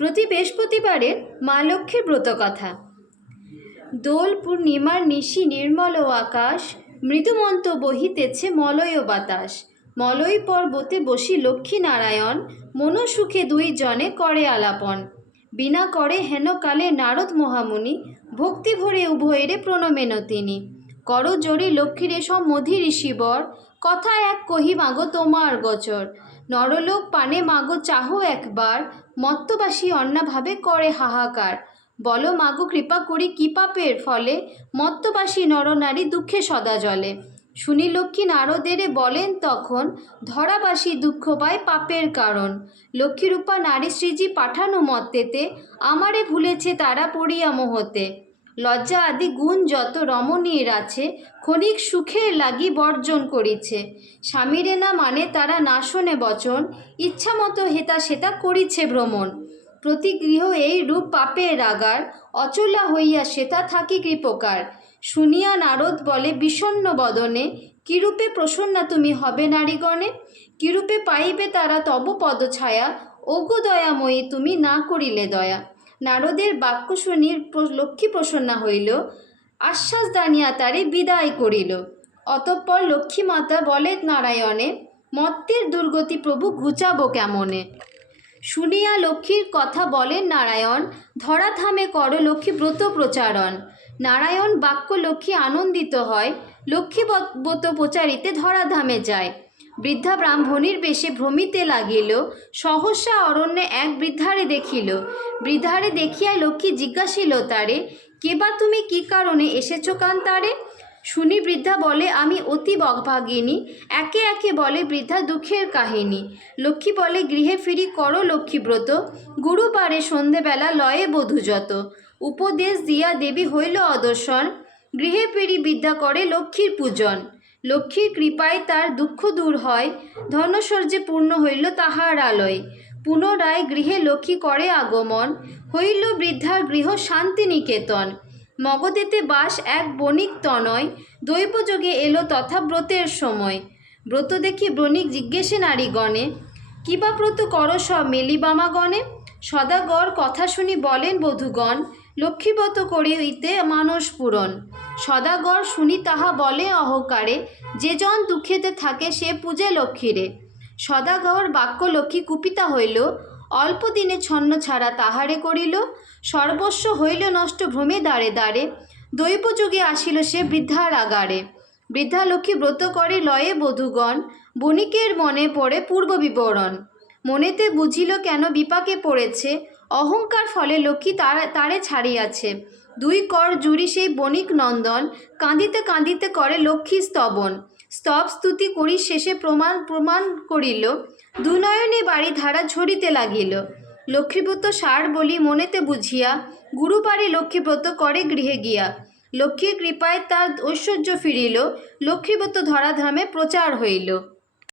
প্রতি বৃহস্পতিবারের মা লক্ষ্মীর ব্রতকথা। দোল পূর্ণিমার নিশি নির্মল আকাশ, মৃদুমন্ত বহিতেছে মলয় বাতাস। মলয় পর্বতে বসি লক্ষ্মী নারায়ণ, মনসুখে দুই জনে করে আলাপন। বিনা করে হেন কালে নারদ মহামুনি, ভক্তি ভরে উভয়েরে প্রণমেন তিনি। কর জোরে লক্ষ্মীরে সব মধি ঋষিবর, কথা এক কহি মাগো তোমার গোচর। নরলোক পানে মাগো চাহো একবার, মত্তবাসী অন্নাভাবে করে হাহাকার। বলো মাগো কৃপা করি কি পাপের ফলে, মত্তবাসী নরনারী দুঃখে সদা জলে। শুনি লক্ষ্মী নারদেরে বলেন তখন, ধরাবাসী দুঃখ পায় পাপের কারণ। লক্ষ্মীরূপা নারী শ্রীজি পাঠানো মত্তেতে, আমারে ভুলেছে তারা পড়িয়া মোহতে। লজ্জা আদি গুণ যত রমণীর আছে, ক্ষণিক সুখের লাগি বর্জন করিছে। স্বামীরে না মানে তারা না শোনে বচন, ইচ্ছা মতো হেতা সেতা করিছে ভ্রমণ। প্রতি গৃহ এই রূপ পাপের আগার, অচলা হইয়া সেথা থাকি কৃপকার। শুনিয়া নারদ বলে বিষণ্ণ বদনে, কিরূপে প্রসন্না তুমি হবে নারীগণে। কিরূপে পাইবে তারা তব পদছায়া, ওগো দয়াময়ী তুমি না করিলে দয়া। নারদের বাক্য শুনি লক্ষ্মী প্রসন্না হইল, আশ্বাস দানিয়া তারে বিদায় করিল। অতঃপর লক্ষ্মী মাতা বলে নারায়ণে, মত্তের দুর্গতি প্রভু ঘুচাবো কেমনে। শুনিয়া লক্ষ্মীর কথা বলেন নারায়ণ, ধরাধামে কর লক্ষ্মী ব্রত প্রচারণ। নারায়ণ বাক্য লক্ষ্মী আনন্দিত হয়, লক্ষ্মী ব্রত প্রচারিতে ধরাধামে যায়। বৃদ্ধা ব্রাহ্মণীর বেশে ভ্রমিতে লাগিল, সহসা অরণ্যে এক বৃদ্ধারে দেখিল। বৃদ্ধারে দেখিয়া লক্ষ্মী জিজ্ঞাসিল তারে, কেবা তুমি কি কারণে এসেছ কান্তারে। শুনি বৃদ্ধা বলে, আমি অতি অভাগিনী। একে একে বলে বৃদ্ধা দুঃখের কাহিনী। লক্ষ্মী বলে, গৃহে ফিরি করো লক্ষ্মীব্রত, গুরুবারে সন্ধেবেলা লয়ে বধূ যত। উপদেশ দিয়া দেবী হইল অদর্শন, গৃহে ফিরি বিদ্যা করে লক্ষ্মীর পূজন। লক্ষ্মীর কৃপায় তার দুঃখ দূর হয়, ধনৈশ্বর্যে পূর্ণ হইল তাহার আলয়। পুনরায় গৃহে লক্ষ্মী করে আগমন, হইল বৃদ্ধার গৃহ শান্তিনিকেতন। মগধেতে বাস এক বণিক তনয়, দৈবযোগে এলো তথা ব্রতের সময়। ব্রত দেখি বণিক জিজ্ঞেসে নারীগণে, কিবা ব্রত কর সব মেলিবামাগণে। সদাগর কথা শুনি বলেন বধূগণ, লক্ষ্মীব্রত করিতে মানস পূরণ। সদাগর শুনি তাহা বলে অহকারে, যে জন দুঃখেতে থাকে সে পূজে লক্ষ্মীরে। সদাগর বাক্য লক্ষ্মী কুপিতা হইল, অল্প দিনে ছন্ন ছাড়া তাহারে করিল। সর্বস্ব হইল নষ্ট ভ্রমে দ্বারে দ্বারে, দৈবযোগে আসিল সে বৃদ্ধার আগারে। বৃদ্ধা লক্ষ্মী ব্রত করে লয়ে বধূগণ, বণিকের মনে পড়ে পূর্ব বিবরণ। মনেতে বুঝিল কেন বিপাকে পড়েছে, অহংকার ফলে লক্ষ্মী তারে ছাড়িয়াছে। দুই কর জুড়ি সেই বণিক নন্দন, কাঁদিতে কাঁদিতে করে লক্ষ্মী স্তবন। স্তব স্তুতি করি শেষে প্রমাণ করিল, দুনয়নে বাড়ি ধারা ঝরিতে লাগিল। লক্ষ্মীব্রত সার বলি মনেতে বুঝিয়া, গুরুবারে লক্ষ্মীব্রত করে গৃহে গিয়া। লক্ষ্মীর কৃপায় তার ঐশ্বর্য ফিরিল, লক্ষ্মীব্রত ধরাধামে প্রচার হইল।